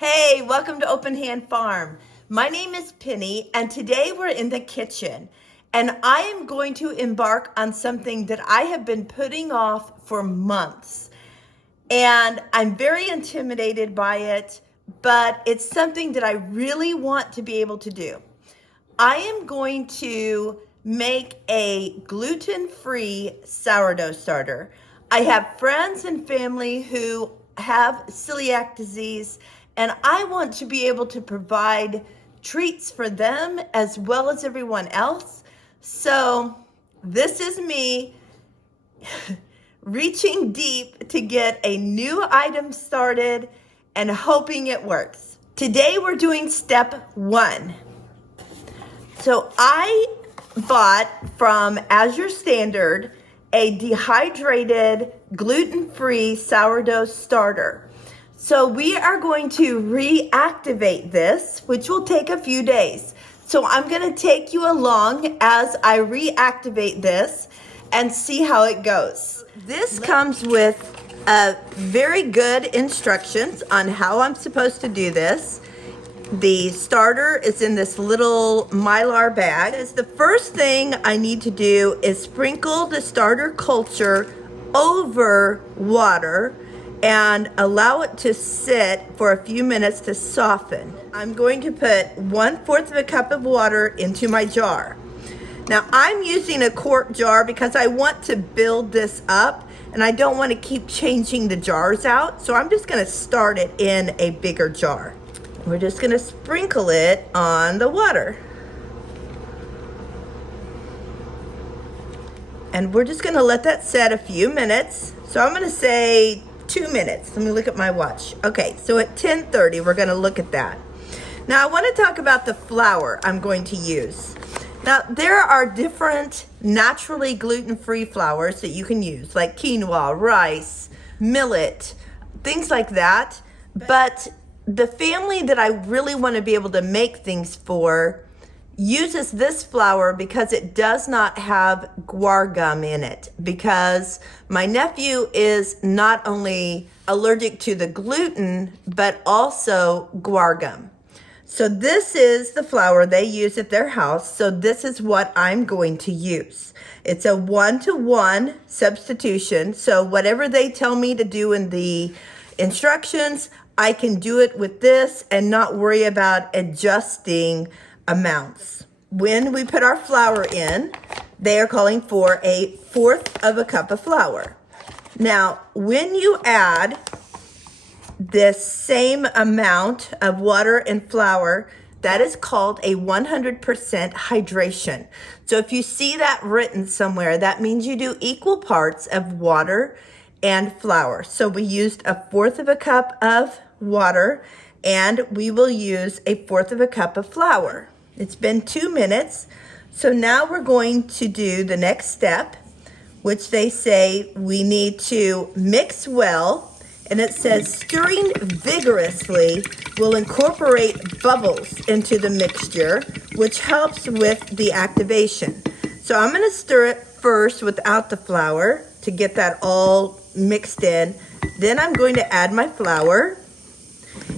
Hey, welcome to Open Hand Farm. My name is Penny, and today we're in the kitchen, and I am going to embark on something that I have been putting off for months. And I'm very intimidated by it, but it's something that I really want to be able to do. I am going to make a gluten-free sourdough starter. I have friends and family who have celiac disease, and I want to be able to provide treats for them as well as everyone else. So this is me reaching deep to get a new item started and hoping it works. Today we're doing step 1. So I bought from As Your Standard a dehydrated gluten-free sourdough starter. So we are going to reactivate this, which will take a few days. So I'm going to take you along as I reactivate this and see how it goes. This comes with very good instructions on how I'm supposed to do this. The starter is in this little Mylar bag. The first thing I need to do is sprinkle the starter culture over water and allow it to sit for a few minutes to soften. I'm going to put 1/4 of a cup of water into my jar. Now I'm using a quart jar because I want to build this up and I don't want to keep changing the jars out. So I'm just going to start it in a bigger jar. We're just going to sprinkle it on the water. And we're just going to let that set a few minutes. So I'm going to say 2 minutes. Let me look at my watch. Okay, so at 10:30, we're going to look at that. Now, I want to talk about the flour I'm going to use. Now, there are different naturally gluten-free flours that you can use, like quinoa, rice, millet, things like that. But the family that I really want to be able to make things for uses this flour because it does not have guar gum in it, because my nephew is not only allergic to the gluten but also guar gum. So this is the flour they use at their house, so this is what I'm going to use. It's a 1-to-1 substitution, so whatever they tell me to do in the instructions, I can do it with this and not worry about adjusting amounts. When we put our flour in, they are calling for 1/4 of a cup of flour. Now, when you add this same amount of water and flour, that is called a 100% hydration. So if you see that written somewhere, that means you do equal parts of water and flour. So we used 1/4 of a cup of water, and we will use 1/4 of a cup of flour. It's been 2 minutes, so now we're going to do the next step, which they say we need to mix well, and it says stirring vigorously will incorporate bubbles into the mixture, which helps with the activation. So I'm going to stir it first without the flour to get that all mixed in. Then I'm going to add my flour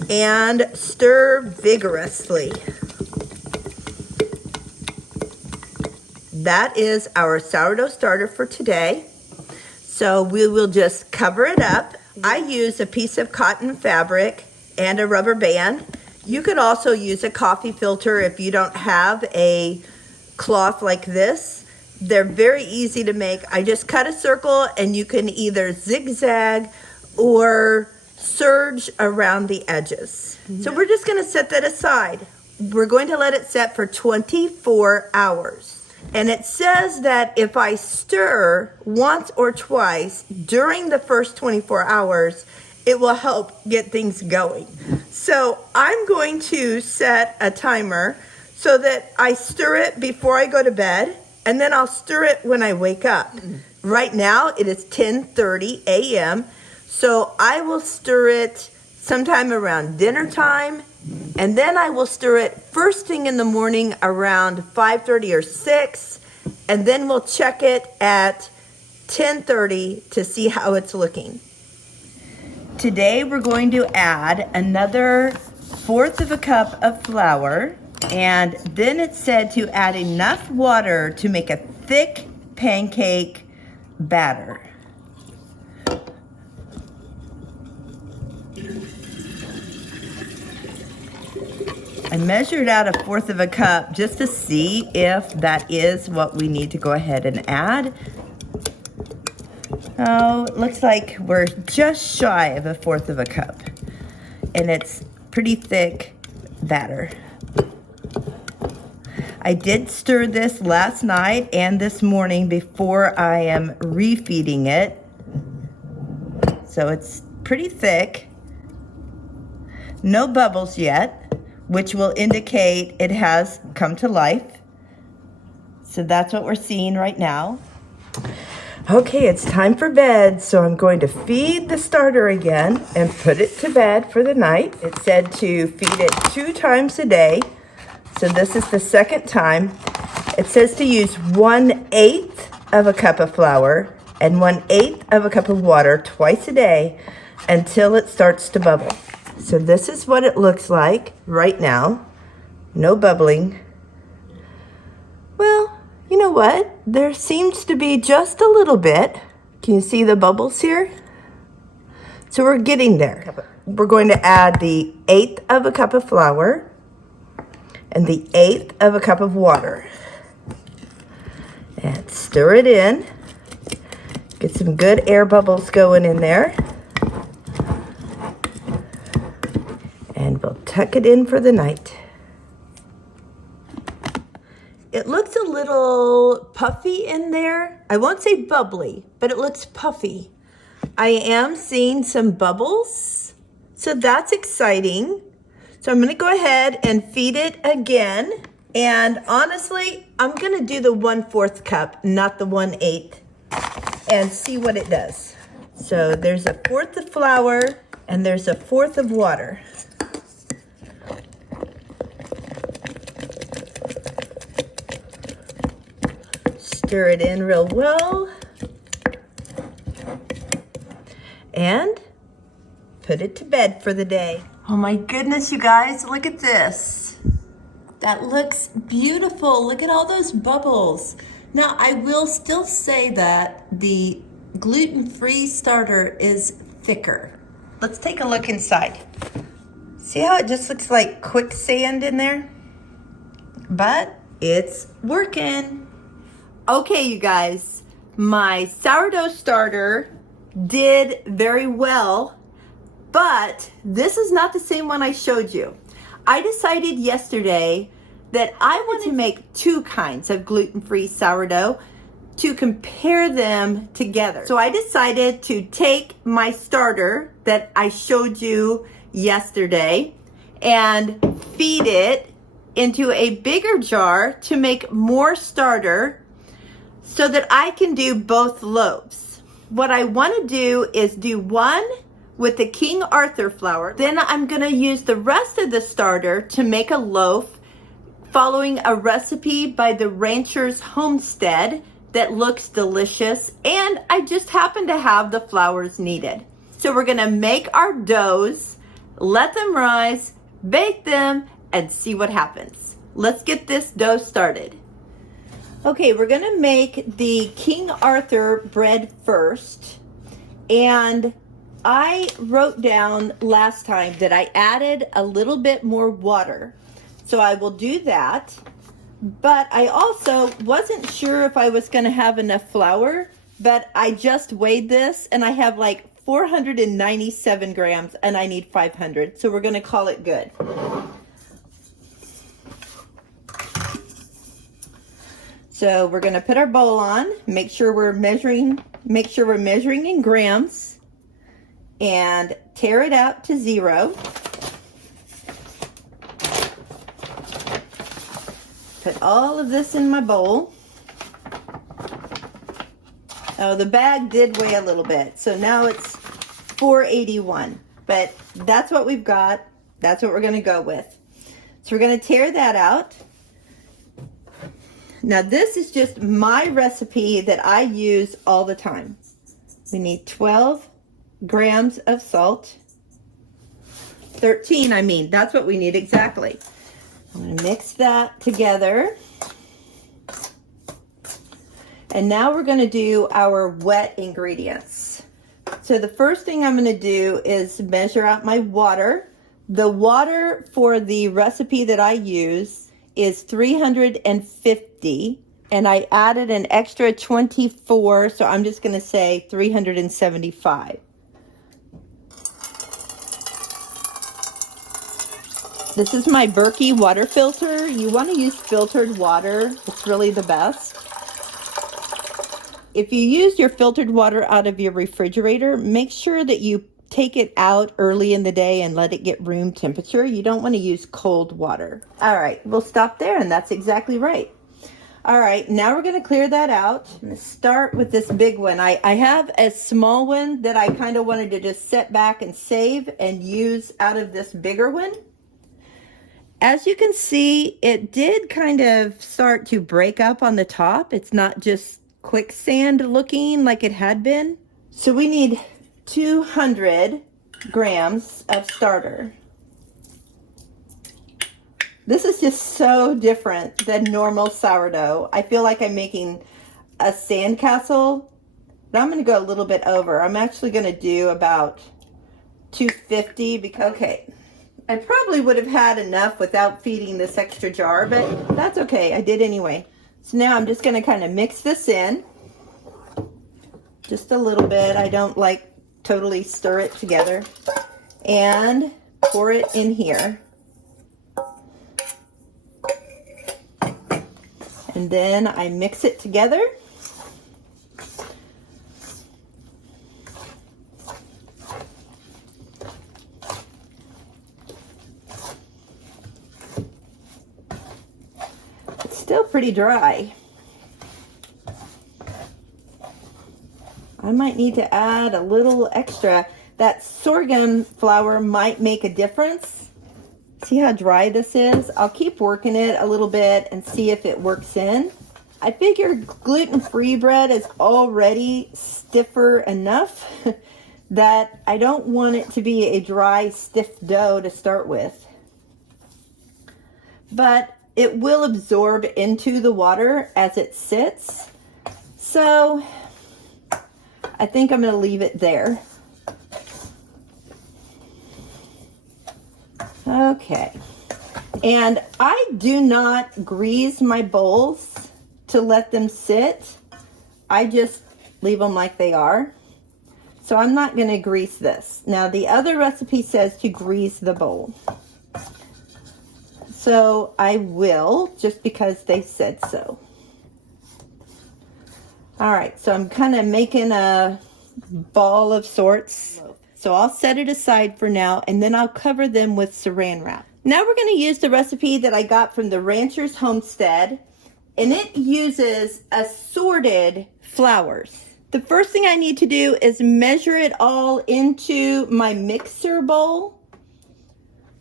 and stir vigorously. That is our sourdough starter for today. So we will just cover it up. I use a piece of cotton fabric and a rubber band. You could also use a coffee filter if you don't have a cloth like this. They're very easy to make. I just cut a circle, and you can either zigzag or serge around the edges. So we're just going to set that aside. We're going to let it set for 24 hours. And it says that if I stir once or twice during the first 24 hours, it will help get things going. So I'm going to set a timer so that I stir it before I go to bed, and then I'll stir it when I wake up. Right now it is 10:30 a.m. So I will stir it sometime around dinner time, and then I will stir it first thing in the morning around 5:30 or 6, and then we'll check it at 10:30 to see how it's looking. Today we're going to add another 1/4 of a cup of flour, and then it said to add enough water to make a thick pancake batter. I measured out 1/4 of a cup just to see if that is what we need to go ahead and add. Oh, it looks like we're just shy of 1/4 of a cup, and it's pretty thick batter. I did stir this last night and this morning before I am refeeding it, so it's pretty thick. No bubbles yet, which will indicate it has come to life. So that's what we're seeing right now. Okay, it's time for bed, so I'm going to feed the starter again and put it to bed for the night. It said to feed it 2 times a day, so this is the second time. It says to use 1/8 of a cup of flour and 1/8 of a cup of water twice a day until it starts to bubble. So this is what it looks like right now. No bubbling. Well, you know what? There seems to be just a little bit. Can you see the bubbles here? So we're getting there. We're going to add the 1/8 of a cup of flour and the 1/8 of a cup of water. And stir it in. Get some good air bubbles going in there. And we'll tuck it in for the night. It looks a little puffy in there. I won't say bubbly, but it looks puffy. I am seeing some bubbles, so that's exciting. So I'm gonna go ahead and feed it again. And honestly, I'm gonna do the 1/4 cup, not the 1/8, and see what it does. So there's 1/4 of flour and there's 1/4 of water. Stir it in real well and put it to bed for the day. Oh my goodness, you guys, look at this. That looks beautiful. Look at all those bubbles. Now, I will still say that the gluten-free starter is thicker. Let's take a look inside. See how it just looks like quicksand in there? But it's working. Okay, you guys, my sourdough starter did very well, but this is not the same one I showed you. I decided yesterday that I want to make 2 kinds of gluten-free sourdough to compare them together. So I decided to take my starter that I showed you yesterday and feed it into a bigger jar to make more starter so that I can do both loaves. What I want to do is do one with the King Arther flour. Then I'm going to use the rest of the starter to make a loaf following a recipe by the Ranchers Homestead that looks delicious, and I just happen to have the flours needed. So we're going to make our doughs, let them rise, bake them, and see what happens. Let's get this dough started. Okay, we're gonna make the King Arther bread first, and I wrote down last time that I added a little bit more water, so I will do that, but I also wasn't sure if I was gonna have enough flour, but I just weighed this and I have like 497 grams and I need 500, so we're gonna call it good. So we're going to put our bowl on, make sure we're measuring in grams, and tear it out to 0. Put all of this in my bowl. Oh, the bag did weigh a little bit, so now it's 481, but that's what we've got. That's what we're going to go with. So we're going to tear that out. Now this is just my recipe that I use all the time. We need 12 grams of salt, 13, I mean. That's what we need exactly. I'm going to mix that together. And now we're going to do our wet ingredients. So the first thing I'm going to do is measure out my water. The water for the recipe that I use is 350, and I added an extra 24, so I'm just going to say 375. This is my Berkey water filter. You want to use filtered water. It's really the best. If you use your filtered water out of your refrigerator, make sure that you take it out early in the day and let it get room temperature. You don't want to use cold water. All right, we'll stop there, and that's exactly right. All right, now we're going to clear that out. I'm going to start with this big one. I have a small one that I kind of wanted to just set back and save and use out of this bigger one. As you can see, it did kind of start to break up on the top. It's not just quicksand looking like it had been. So we need 200 grams of starter. This is just so different than normal sourdough. I feel like I'm making a sandcastle, but I'm going to go a little bit over. I'm actually going to do about 250 because, okay, I probably would have had enough without feeding this extra jar, but that's okay. I did anyway. So now I'm just going to kind of mix this in just a little bit. I don't like totally stir it together, and pour it in here. And then I mix it together. It's still pretty dry. I might need to add a little extra. That sorghum flour might make a difference. See how dry this is? I'll keep working it a little bit and see if it works in. I figure gluten-free bread is already stiffer enough that I don't want it to be a dry, stiff dough to start with. But it will absorb into the water as it sits. So I think I'm going to leave it there. Okay. And I do not grease my bowls to let them sit. I just leave them like they are. So I'm not going to grease this. Now the other recipe says to grease the bowl. So I will, just because they said so. All right, so I'm kind of making a ball of sorts. So I'll set it aside for now, and then I'll cover them with saran wrap. Now we're going to use the recipe that I got from the Ranchers Homestead, and it uses assorted flours. The first thing I need to do is measure it all into my mixer bowl.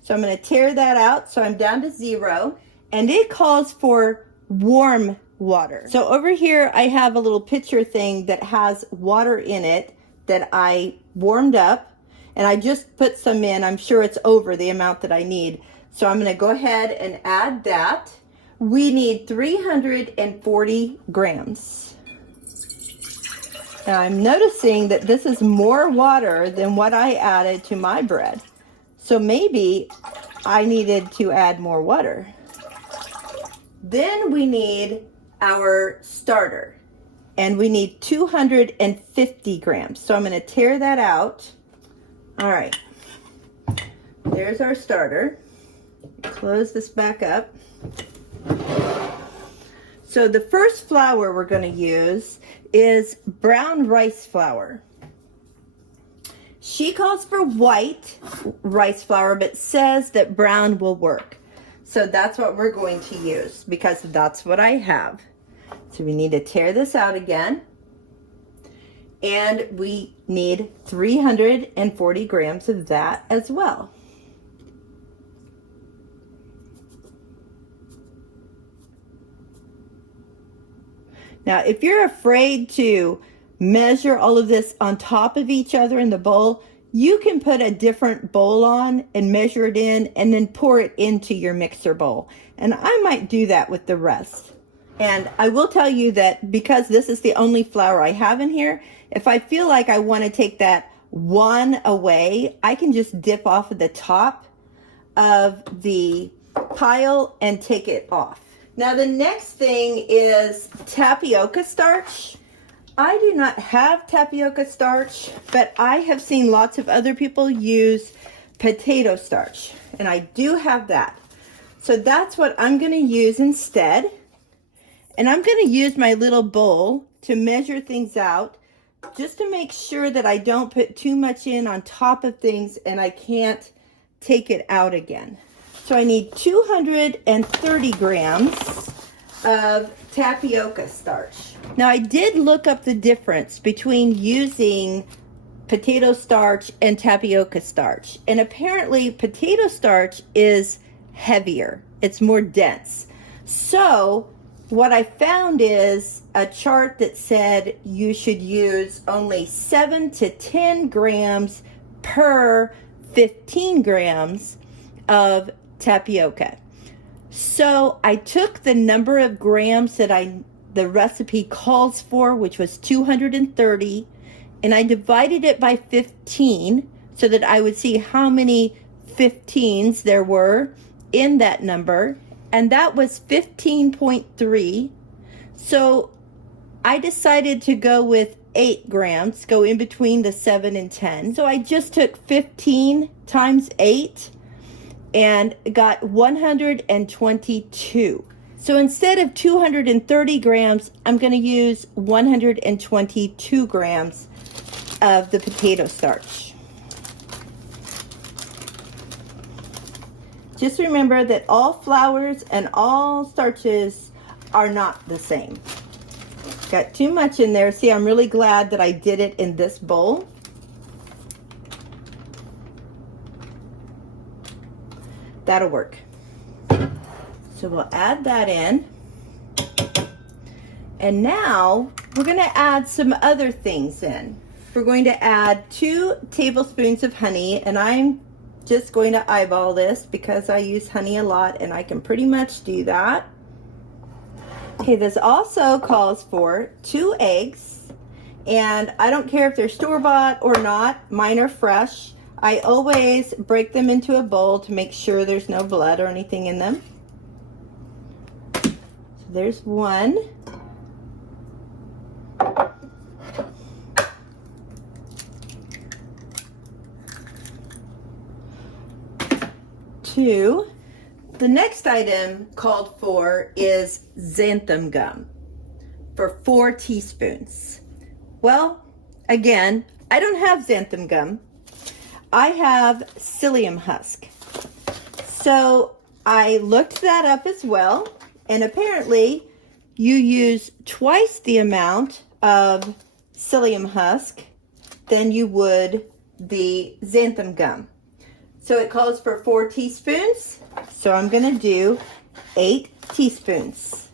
So I'm going to tear that out, so I'm down to 0, and it calls for warm water. So over here I have a little pitcher thing that has water in it that I warmed up, and I just put some in. I'm sure it's over the amount that I need. So I'm going to go ahead and add that. We need 340 grams. Now I'm noticing that this is more water than what I added to my bread. So maybe I needed to add more water. Then we need our starter, and we need 250 grams. So I'm going to tear that out. All right, there's our starter. Close this back up. So the first flour we're going to use is brown rice flour. She calls for white rice flour, but says that brown will work. So that's what we're going to use because that's what I have. So we need to tear this out again. And we need 340 grams of that as well. Now, if you're afraid to measure all of this on top of each other in the bowl, you can put a different bowl on and measure it in and then pour it into your mixer bowl. And I might do that with the rest. And I will tell you that because this is the only flour I have in here, if I feel like I want to take that one away, I can just dip off of the top of the pile and take it off. Now the next thing is tapioca starch. I do not have tapioca starch, but I have seen lots of other people use potato starch, and I do have that. So that's what I'm going to use instead. And I'm going to use my little bowl to measure things out, just to make sure that I don't put too much in on top of things and I can't take it out again. So I need 230 grams of tapioca starch. Now I did look up the difference between using potato starch and tapioca starch. And apparently potato starch is heavier. It's more dense. So what I found is a chart that said you should use only 7 to 10 grams per 15 grams of tapioca. So I took the number of grams that the recipe calls for, which was 230, and I divided it by 15 so that I would see how many 15s there were in that number, and that was 15.3. So I decided to go with 8 grams, go in between the 7 and 10. So I just took 15 times 8 and got 122. So instead of 230 grams, I'm going to use 122 grams of the potato starch. Just remember that all flours and all starches are not the same. Got too much in there. See, I'm really glad that I did it in this bowl. That'll work. So we'll add that in. And now we're going to add some other things in. We're going to add 2 tablespoons of honey, and I'm just going to eyeball this because I use honey a lot and I can pretty much do that. Okay, this also calls for 2 eggs, and I don't care if they're store-bought or not, mine are fresh. I always break them into a bowl to make sure there's no blood or anything in them. So there's 1. 2. The next item called for is xanthan gum for 4 teaspoons. Well, again, I don't have xanthan gum. I have psyllium husk. So I looked that up as well, and apparently you use twice the amount of psyllium husk than you would the xanthan gum. So it calls for 4 teaspoons. So I'm going to do 8 teaspoons.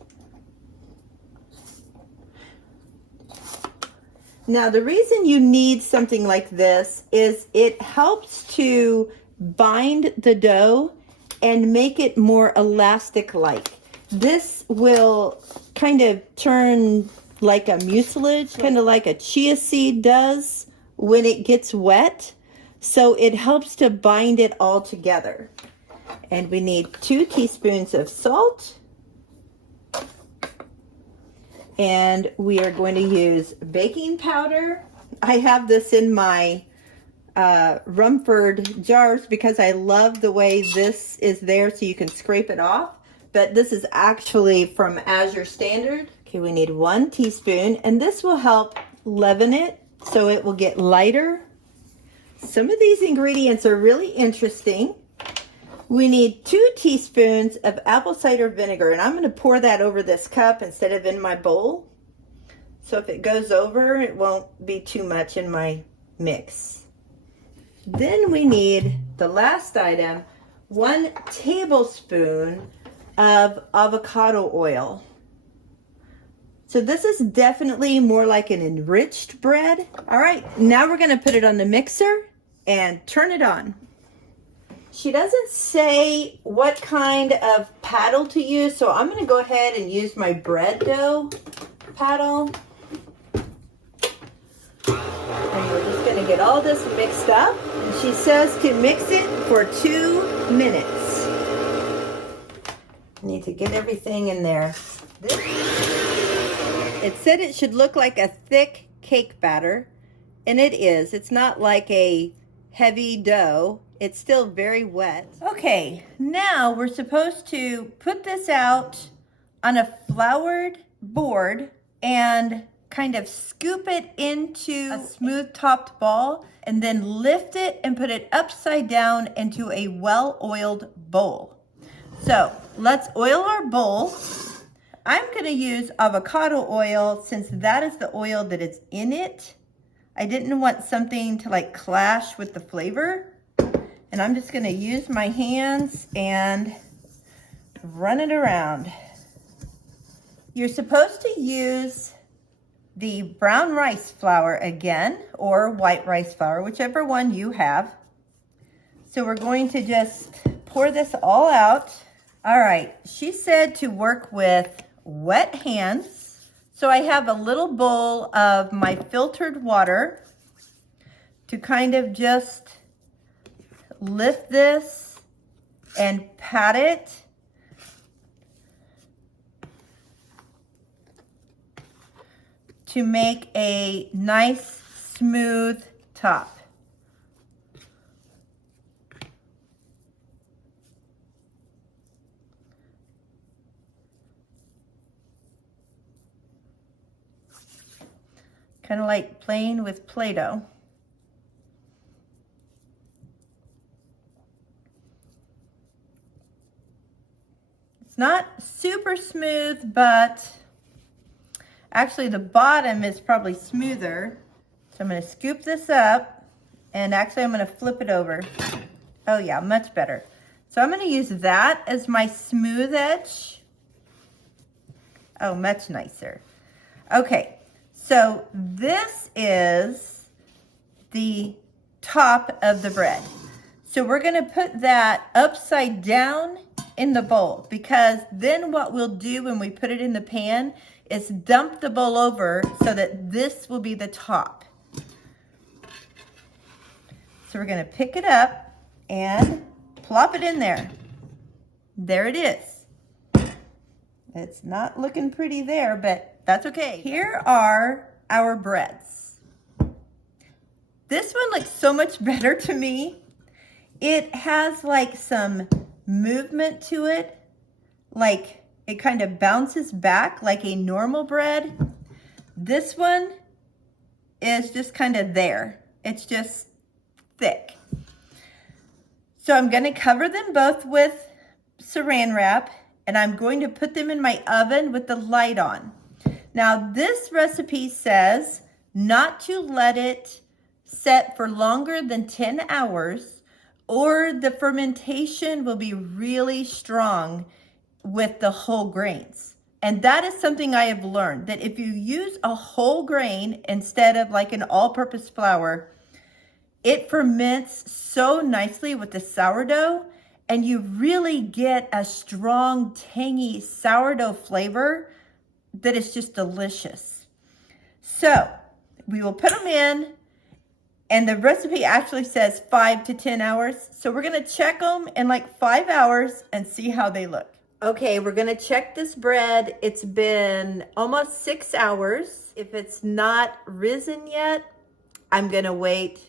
Now the reason you need something like this is it helps to bind the dough and make it more elastic-like. This will kind of turn like a mucilage, kind of like a chia seed does when it gets wet. So it helps to bind it all together. And we need 2 teaspoons of salt. And we are going to use baking powder. I have this in my Rumford jars because I love the way this is there so you can scrape it off. But this is actually from Azure Standard. Okay, we need 1 teaspoon, and this will help leaven it so it will get lighter. Some of these ingredients are really interesting. We need 2 teaspoons of apple cider vinegar, and I'm going to pour that over this cup instead of in my bowl. So if it goes over, it won't be too much in my mix. Then we need the last item, 1 tablespoon of avocado oil. So this is definitely more like an enriched bread. All right, now we're going to put it on the mixer and turn it on. She doesn't say what kind of paddle to use, so I'm going to go ahead and use my bread dough paddle. And we're just going to get all this mixed up. And she says to mix it for 2 minutes. Need to get everything in there. It said it should look like a thick cake batter, and it is. It's not like a heavy dough. It's still very wet. Okay, now we're supposed to put this out on a floured board and kind of scoop it into a smooth topped ball and then lift it and put it upside down into a well-oiled bowl. So let's oil our bowl. I'm gonna use avocado oil since that is the oil that is in it. I didn't want something to like clash with the flavor. And I'm just gonna use my hands and run it around. You're supposed to use the brown rice flour again, or white rice flour, whichever one you have. So we're going to just pour this all out. All right, she said to work with wet hands. So I have a little bowl of my filtered water to kind of just lift this and pat it. To make a nice smooth top. Kind of like playing with Play-Doh. It's not super smooth, but actually the bottom is probably smoother. So I'm going to scoop this up, and actually I'm going to flip it over. Oh yeah, much better. So I'm going to use that as my smooth edge. Oh, much nicer. Okay, so this is the top of the bread. So we're going to put that upside down in the bowl, because then what we'll do when we put it in the pan is dump the bowl over so that this will be the top. So we're going to pick it up and plop it in there. There it is. It's not looking pretty there, but that's okay. Here are our breads. This one looks so much better to me. It has like some movement to it, like it kind of bounces back like a normal bread. This one is just kind of there. It's just thick. So I'm going to cover them both with saran wrap, and I'm going to put them in my oven with the light on. Now this recipe says not to let it set for longer than 10 hours or the fermentation will be really strong with the whole grains. And that is something I have learned, that if you use a whole grain instead of like an all-purpose flour, it ferments so nicely with the sourdough, and you really get a strong, tangy sourdough flavor that is just delicious. So we will put them in, and the recipe actually says 5 to 10 hours. So we're gonna check them in like 5 hours and see how they look. Okay, we're gonna check this bread. It's been almost 6 hours. If it's not risen yet, I'm gonna wait.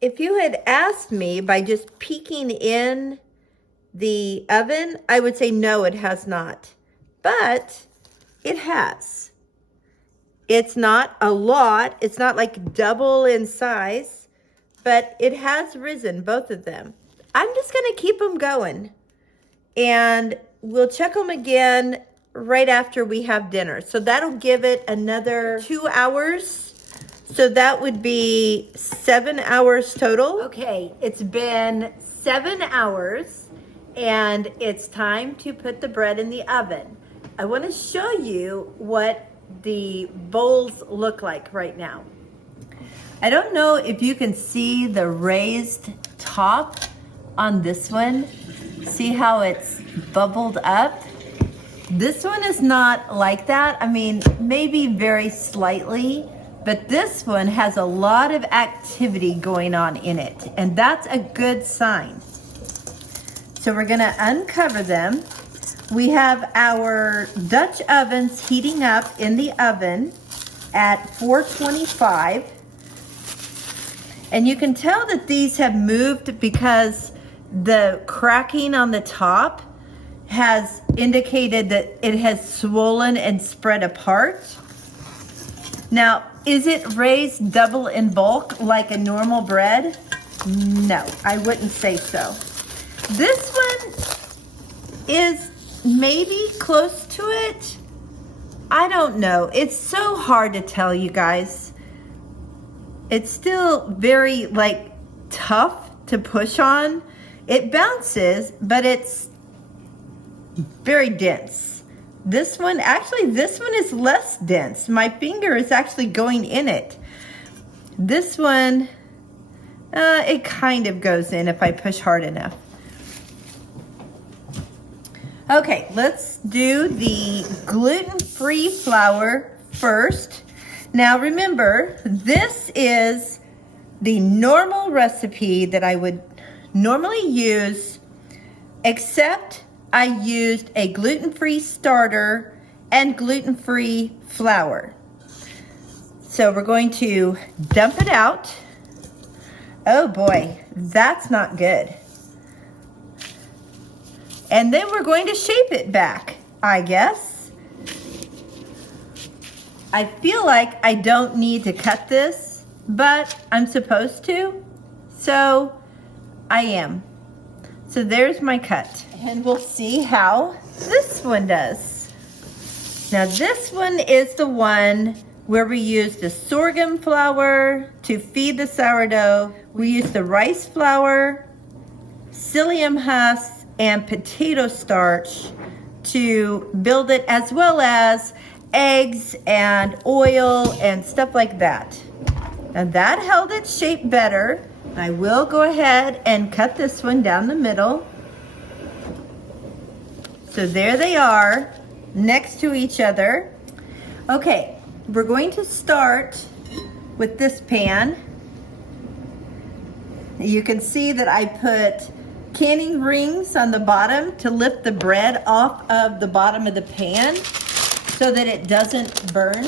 If you had asked me by just peeking in the oven, I would say no, it has not. But it has. It's not a lot. It's not like double in size, but it has risen, both of them. I'm just gonna keep them going, and we'll check them again right after we have dinner. So that'll give it another 2 hours. So that would be 7 hours total. Okay, it's been 7 hours, and it's time to put the bread in the oven. I want to show you what the bowls look like right now. I don't know if you can see the raised top on this one. See how it's bubbled up? This one is not like that. I mean, maybe very slightly, but this one has a lot of activity going on in it, and that's a good sign. So we're gonna uncover them. We have our Dutch ovens heating up in the oven at 425. And you can tell that these have moved because the cracking on the top has indicated that it has swollen and spread apart. Now, is it raised double in bulk like a normal bread? No, I wouldn't say so. This one is maybe close to it. I don't know. It's so hard to tell, you guys. It's still very like tough to push on. It bounces, but it's very dense. This one is less dense. My finger is actually going in it. This one, it kind of goes in if I push hard enough. Okay, let's do the gluten-free flour first. Now remember, this is the normal recipe that I would normally use, except I used a gluten-free starter and gluten-free flour. So we're going to dump it out. Oh boy, that's not good. And then we're going to shape it back, I guess. I feel like I don't need to cut this, but I'm supposed to, so I am. So there's my cut. And we'll see how this one does. Now this one is the one where we use the sorghum flour to feed the sourdough. We use the rice flour, psyllium husk, and potato starch to build it, as well as eggs and oil and stuff like that. Now that held its shape better. I will go ahead and cut this one down the middle. So there they are, next to each other. Okay, we're going to start with this pan. You can see that I put canning rings on the bottom to lift the bread off of the bottom of the pan so that it doesn't burn.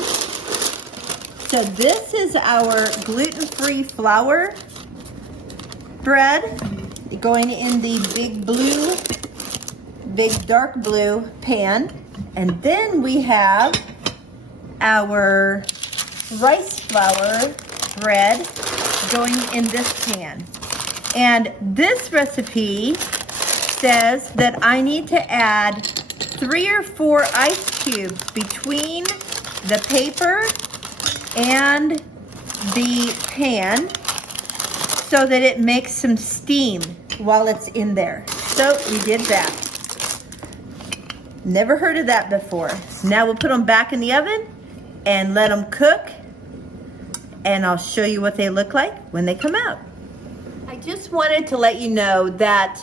So this is our gluten-free flour bread going in the big dark blue pan. And then we have our rice flour bread going in this pan. And this recipe says that I need to add 3 or 4 ice cubes between the paper and the pan so that it makes some steam while it's in there. So we did that. Never heard of that before. Now we'll put them back in the oven and let them cook, and I'll show you what they look like when they come out. I just wanted to let you know that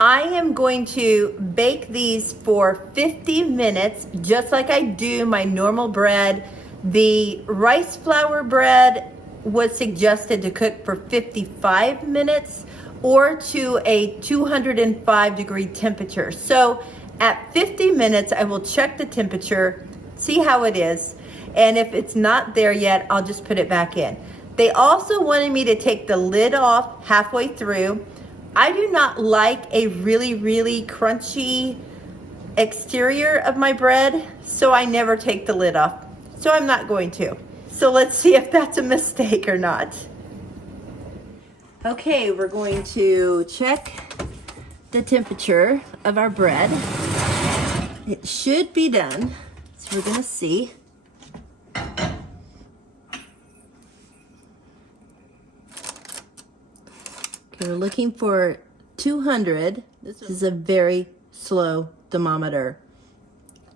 I am going to bake these for 50 minutes, just like I do my normal bread. The rice flour bread was suggested to cook for 55 minutes or to a 205-degree temperature. So at 50 minutes, I will check the temperature, see how it is, and if it's not there yet, I'll just put it back in. They also wanted me to take the lid off halfway through. I do not like a really, really crunchy exterior of my bread, so I never take the lid off. So I'm not going to. So let's see if that's a mistake or not. Okay, we're going to check the temperature of our bread. It should be done, so we're gonna see. We're looking for 200. This is a very slow thermometer.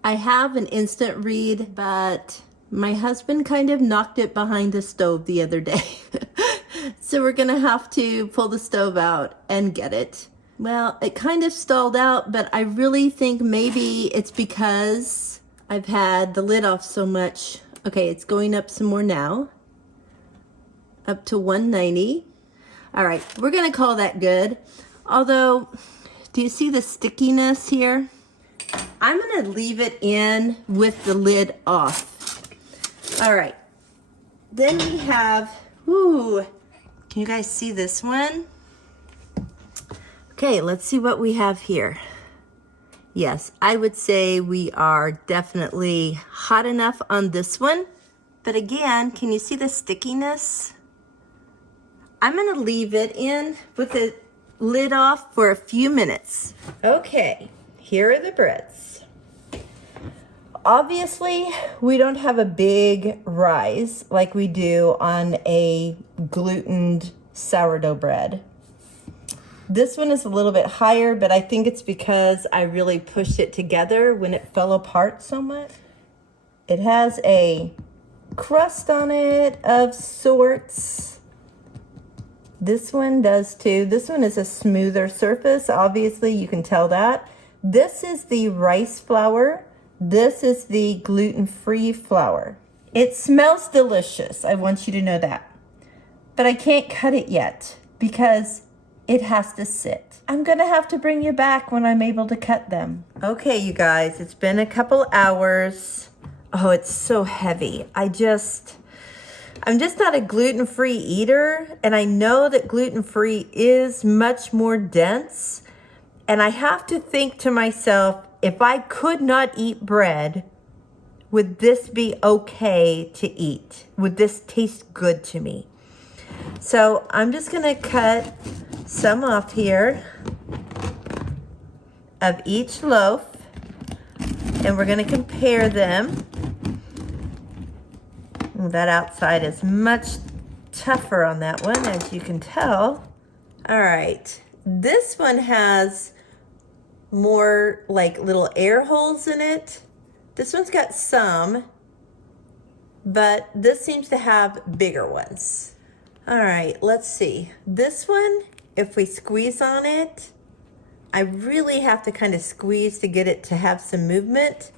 I have an instant read, but My husband kind of knocked it behind the stove the other day. So we're gonna have to pull the stove out and get it. Well, it kind of stalled out, but I really think maybe it's because I've had the lid off so much. Okay, it's going up some more now. Up to 190. All right, we're gonna call that good. Although, do you see the stickiness here? I'm gonna leave it in with the lid off. All right, then we have, ooh, can you guys see this one? Okay, let's see what we have here. Yes, I would say we are definitely hot enough on this one. But again, can you see the stickiness? I'm gonna leave it in with the lid off for a few minutes. Okay, here are the breads. Obviously, we don't have a big rise like we do on a glutened sourdough bread. This one is a little bit higher, but I think it's because I really pushed it together when it fell apart so much. It has a crust on it of sorts. This one does too. This one is a smoother surface. Obviously, you can tell that. This is the rice flour. This is the gluten-free flour. It smells delicious. I want you to know that. But I can't cut it yet because it has to sit. I'm gonna have to bring you back when I'm able to cut them. Okay, you guys, it's been a couple hours. Oh, it's so heavy. I'm just not a gluten-free eater, and I know that gluten-free is much more dense, and I have to think to myself, if I could not eat bread, would this be okay to eat? Would this taste good to me? So I'm just gonna cut some off here of each loaf, and we're gonna compare them. That outside is much tougher on that one, as you can tell. All right, this one has more like little air holes in it. This one's got some, but this seems to have bigger ones. All right, let's see. This one, if we squeeze on it, I really have to kind of squeeze to get it to have some movement.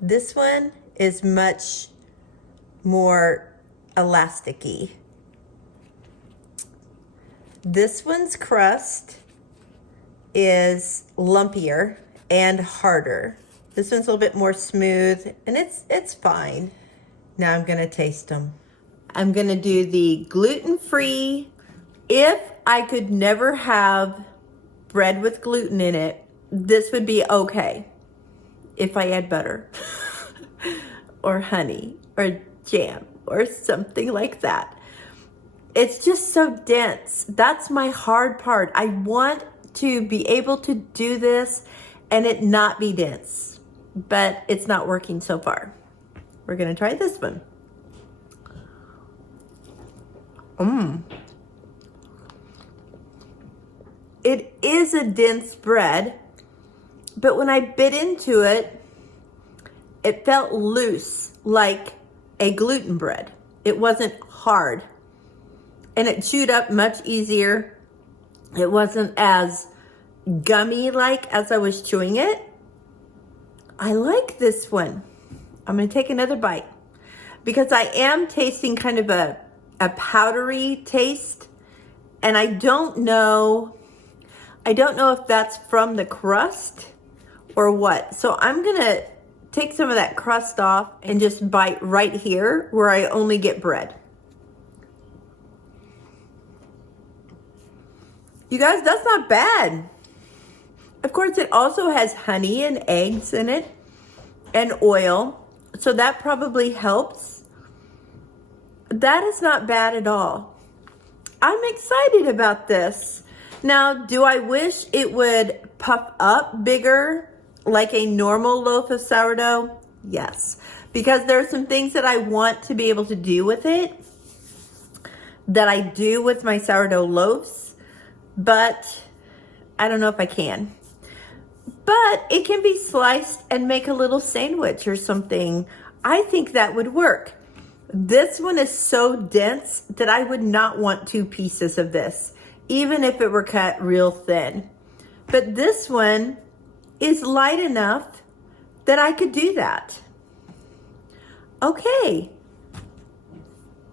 This one is much more elasticy. This one's crust is lumpier and harder. This one's a little bit more smooth, and it's fine. Now I'm gonna taste them. I'm gonna do the gluten-free. If I could never have bread with gluten in it, this would be okay. If I had butter or honey or jam or something like that. It's just so dense. That's my hard part. I want to be able to do this and it not be dense, but it's not working so far. We're gonna try this one. It is a dense bread, but when I bit into it, it felt loose like a gluten bread. It wasn't hard, and it chewed up much easier. It wasn't as gummy like as I was chewing it. I like this one. I'm gonna take another bite because I am tasting kind of a powdery taste, and I don't know if that's from the crust or what. So I'm gonna take some of that crust off and just bite right here where I only get bread. You guys, that's not bad. Of course, it also has honey and eggs in it and oil, so that probably helps. That is not bad at all. I'm excited about this. Now, do I wish it would puff up bigger like a normal loaf of sourdough? Yes, because there are some things that I want to be able to do with it that I do with my sourdough loaves, but I don't know if I can. But it can be sliced and make a little sandwich or something. I think that would work. This one is so dense that I would not want 2 pieces of this, even if it were cut real thin. But this one is light enough that I could do that. Okay,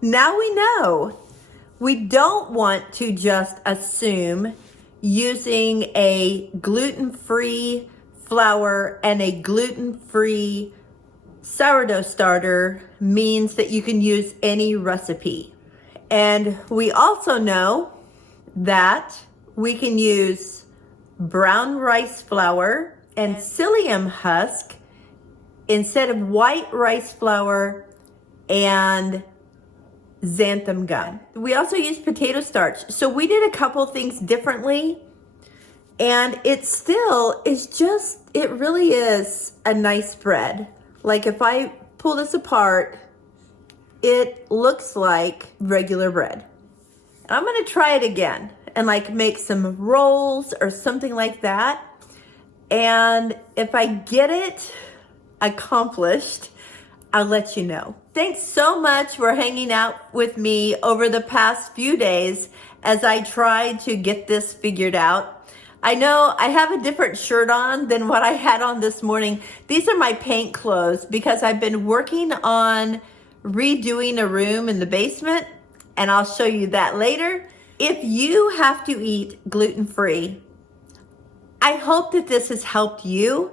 now we know. We don't want to just assume using a gluten-free flour and a gluten-free sourdough starter means that you can use any recipe. And we also know that we can use brown rice flour and psyllium husk instead of white rice flour and xanthan gum. We also use potato starch. So we did a couple things differently, and it still is just, it really is a nice bread. Like if I pull this apart, it looks like regular bread. And I'm gonna try it again and like make some rolls or something like that. And if I get it accomplished, I'll let you know. Thanks so much for hanging out with me over the past few days as I tried to get this figured out. I know I have a different shirt on than what I had on this morning. These are my paint clothes because I've been working on redoing a room in the basement, and I'll show you that later. If you have to eat gluten-free, I hope that this has helped you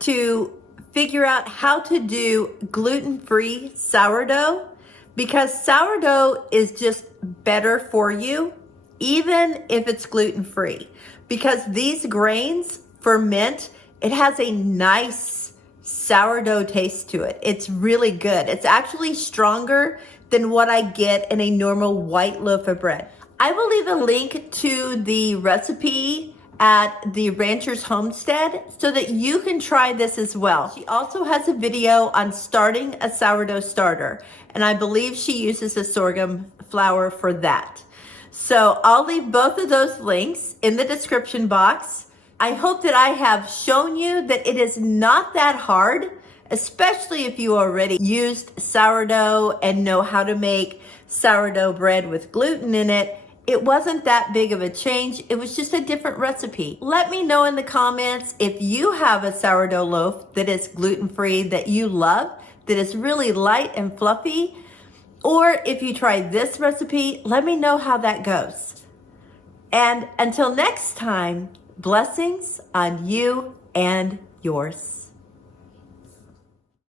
to figure out how to do gluten-free sourdough, because sourdough is just better for you, even if it's gluten-free. Because these grains ferment, it has a nice sourdough taste to it. It's really good. It's actually stronger than what I get in a normal white loaf of bread. I will leave a link to the recipe at the Ranchers Homestead so that you can try this as well. She also has a video on starting a sourdough starter, and I believe she uses a sorghum flour for that. So I'll leave both of those links in the description box. I hope that I have shown you that it is not that hard, especially if you already used sourdough and know how to make sourdough bread with gluten in it. It wasn't that big of a change. It was just a different recipe. Let me know in the comments if you have a sourdough loaf that is gluten-free that you love, that is really light and fluffy. Or if you try this recipe, let me know how that goes. And until next time, blessings on you and yours.